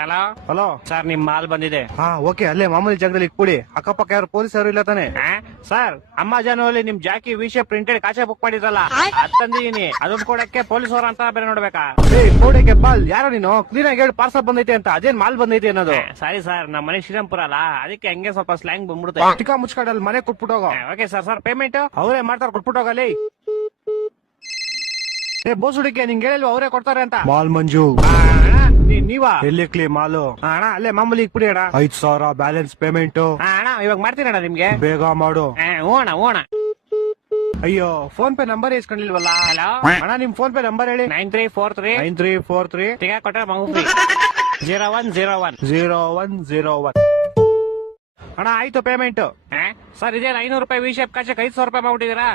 Hello hello sir, ನಿಮ್ mall ಬಂದಿದೆ. ಹಾ ಓಕೆ, ಅಲ್ಲೇ ಮಾಮೂಲಿ ಜಾಗದಲ್ಲಿ ಇಟ್ಬಿಡಿ. ಅಕ್ಕಪಕ್ಕ ಯಾರು ಪೊಲೀಸ್ ಯಾರು ಇಲ್ಲ ತಾನೆ? ಸರ್, ಅಮೆಜಾನ್ ಅಲ್ಲಿ ನಿಮ್ ಜಾಕಿ ವಿಷಯ ಪ್ರಿಂಟೆಡ್ ಕಾಚೆ ಬುಕ್ ಮಾಡಿದ್ರಲ್ಲ, ಅದ್ ತಂದಿದೀನಿ. ಅದನ್ನ ಕೊಡಕ್ಕೆ ಪೊಲೀಸ್ ಅವ್ರ ಅಂತ ಬೇರೆ ನೋಡ್ಬೇಕಾ? ಏಯ್ ಕೋಡೆಗೆ ಬಾಲ್, ಯಾರೋ ನೀನು? ಕ್ಲೀನ್ ಆಗಿ ಹೇಳಿ ಪಾರ್ಸಲ್ ಬಂದೈತೆ ಅಂತ. ಅದೇನ್ ಮಾಲ್ ಬಂದೈತೆ ಅನ್ನೋದು? ಸಾರಿ ಸರ್, ನಮ್ಮ ಮನೆ ಶ್ರೀರಾಮ್ಪುರ ಅಲ್ಲ, ಅದಕ್ಕೆ ಹಂಗೆ ಸ್ವಲ್ಪ ಸ್ಲ್ಯಾಂಗ್ ಬಂದ್ಬಿಡುತ್ತೆ. ಚಿಕ್ಕ ಮುಚ್ಕಡಲ್ಲಿ ಮನೆ ಕೊಟ್ಬಿಟ್ಟೋಗ. Okay sir. ಸರ್ ಪೇಮೆಂಟ್ ಅವರೇ ಮಾಡ್ತಾರ, ಕೊಟ್ಬಿಟ್ಟೋಗಲ್ಲಿ. ಏ ಬೋಸ್ ಹುಡುಗಿ, ನಿಂಗೆ ಹೇಳಿಲ್ವ ಅವರೇ ಕೊಡ್ತಾರೆ ಅಂತ? ಮಾಲ್ ಮಂಜು ನೀವಾ? ಎಲ್ಲಿ ಕ್ಲೀ ಮಾಲು? ಅಣ್ಣ ಅಲ್ಲೇ ಮಾಮೂಲಿ ಇಟ್ಬಿಡಿ ಅಣ್ಣ. 5,000 ಬ್ಯಾಲೆನ್ಸ್ ಪೇಮೆಂಟ್. ಅಣ್ಣ ಇವಾಗ ಮಾಡ್ತೀನಿ ಅಣ್ಣ ನಿಮ್ಗೆ. ಬೇಗ ಮಾಡು. ಓಣ ಓಣ. ಅಯ್ಯೋ, ಫೋನ್ ಪೇ ನಂಬರ್ ಇಸ್ಕೊಂಡಿಲ್ವಲ್ಲ? ಹಲೋ ಅಣ್ಣ, ನಿಮ್ ಫೋನ್ ಪೇ ನಂಬರ್ ಹೇಳಿ. 9343 9343 ತಿಗ ಕೊಟ್ರೆ ಮಗು ಫ್ರೀ. 0101 0101. ಅಣ್ಣ ಆಯ್ತು ಪೇಮೆಂಟ್. ಸರ್, ಇದೇನು 500 ರೂಪಾಯಿ ವಿ ಶೇಪ್ ಕಾಚಕ್ಕೆ 500 ರೂಪಾಯಿ ಮಾಡ್ಬಿಟ್ಟಿದ್ದೀರಾ?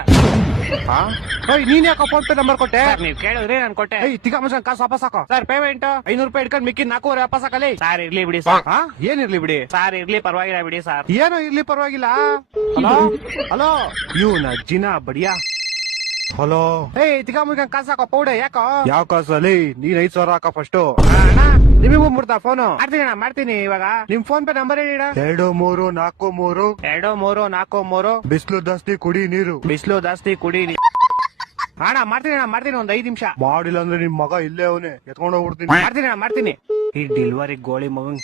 ನೀನ್ ಯಾಕೋ ಫೋನ್ ಪೇ ನಂಬರ್ ಕೊಟ್ಟೆ? ನೀವ್ ಕೇಳಿದ್ರಿ, ನಾನು ಕೊಟ್ಟೆ. ತಿಕ್ಕ ಮನುಷ್ಯನ್ ಕಾಸು ವಾಪಸ್ ಹಾಕೋ. ಸರ್ ಪೇಮೆಂಟ್ 500 ರೂಪಾಯಿ ಇಟ್ಕೊಂಡು ಮಿಕ್ಕಿ 400 ವಾಪಸ್ ಹಾಕಲಿ. ಸರ್ ಇರ್ಲಿ ಬಿಡಿ ಸರ್. ಏನಿರ್ಲಿ ಬಿಡಿ? ಸರ್ ಇರ್ಲಿ, ಪರವಾಗಿಲ್ಲ ಬಿಡಿ ಸರ್. ಏನೋ ಇರ್ಲಿ, ಪರವಾಗಿಲ್ಲ. ಹಲೋ ಹಲೋ, ಇವ್ನ ಜಿನ ಬಡಿಯಾ. ಹಲೋ, ತಿಕ್ಕ ಮುಗಿನ್ ಕಾಸು ಹಾಕೋ ಪೌಡೆ. ಯಾಕೋ? ಯಾವ ಕಾಸಲ್ಲಿ? ನೀನ್ 5,000 ಹಾಕೋ ಫಸ್ಟ್. ನಿಮಗೂ ಮುಡ್ತಾ ಫೋನು? ಮಾಡ್ತೀನಿ ಅಣ್ಣ, ಮಾಡ್ತೀನಿ ಇವಾಗ. ನಿಮ್ ಫೋನ್ ಪೇ ನಂಬರ್ ಹೇಳಿ. 2343 2343 ಬಿಸ್ಲು ಜಾಸ್ತಿ ಕುಡಿ ನೀರು. ಬಿಸಿಲು ಜಾಸ್ತಿ ಕುಡಿ. ಅಣ್ಣ ಮಾಡ್ತೀನಿ ಒಂದ್ 5 ನಿಮಿಷ. ಮಾಡಿಲ್ಲ ಅಂದ್ರೆ ನಿಮ್ ಮಗ ಇಲ್ಲೇ ಅವನೇ, ಎತ್ಕೊಂಡ್ ಹೋಗ್ಬಿಡ್ತೀನಿ. ಮಾಡ್ತೀನಿ. ಈ ಡೆಲಿವರಿ ಗೋಳಿ ಮಗನ್.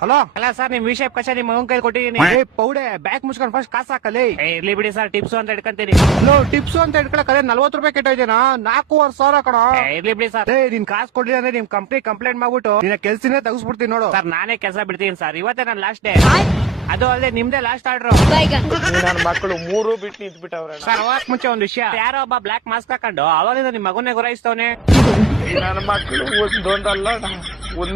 ಹಲೋ ಅಲ್ಲ ಸರ್, ನಿಮ್ ವಿ ಶೇಪ್ ಕಚ ನಿಮ್ ಮಗನ್ ಕೈ ಕೊಟ್ಟಿದ್ದೀನಿ. ಪೌಡೆ ಬ್ಯಾಗ್ ಮುಚ್ಕೊಂಡು ಫಸ್ಟ್ ಕಾಸು ಹಾಕಲಿ. ಇರ್ಲಿ ಬಿಡಿ ಸರ್, ಟಿಪ್ಸ್ ಅಂತ ಇಟ್ಕೊಂತೀನಿ. ಹಲೋ, ಟಿಪ್ಸ್ ಅಂತ ಇಟ್ಕೊಳಕ್ 40 ರೂಪಾಯಿ ಕೆಟ್ಟೋಯ್ತೇನಾ? 4,500 ಕಣ. ಇರ್ಲಿ ಬಿಡಿ ಸರ್. ನೀನ್ ಕಾಸು ಕೊಡ್ಲಿಲ್ಲ ಅಂದ್ರೆ ನಿಮ್ ಕಂಪ್ನಿ ಕಂಪ್ಲೇಂಟ್ ಮಾಡ್ಬಿಟ್ಟು ನಿನ್ನ ಕೆಲ್ಸನೇ ತೆಗಿಸ್ಬಿಡ್ತೀನಿ ನೋಡು. ಸರ್ ನಾನೇ ಕೆಲಸ ಬಿಡ್ತೀನಿ ಸರ್, ಇವತ್ತೇ ನನ್ನ ಲಾಸ್ಟ್ ಡೇ. ಅದು ಅಲ್ಲದೆ ನಿಮ್ದೇ ಲಾಸ್ಟ್ ಆರ್ಡರ್. ನನ್ನ ಮಕ್ಕಳು 3 ಬಿಟ್ಟು ನಿಂತ್ಬಿಟ್ಟವ್ರೆ. ಸರ್ ಹೋಗಕ್ ಮುಂಚೆ ಒಂದ್ ವಿಷಯ. ಯಾರೋ ಒಬ್ಬ ಬ್ಲಾಕ್ ಮಾಸ್ಕ್ ಹಾಕೊಂಡು ಅವಾಗಿಂದ ನಿಮ್ ಮಗನ್ನೇ ಗುರಾಯಿಸ್ತವನೆ. ನನ್ನ ಮಕ್ಕಳು ಒಂದೊಂದಲ್ಲ.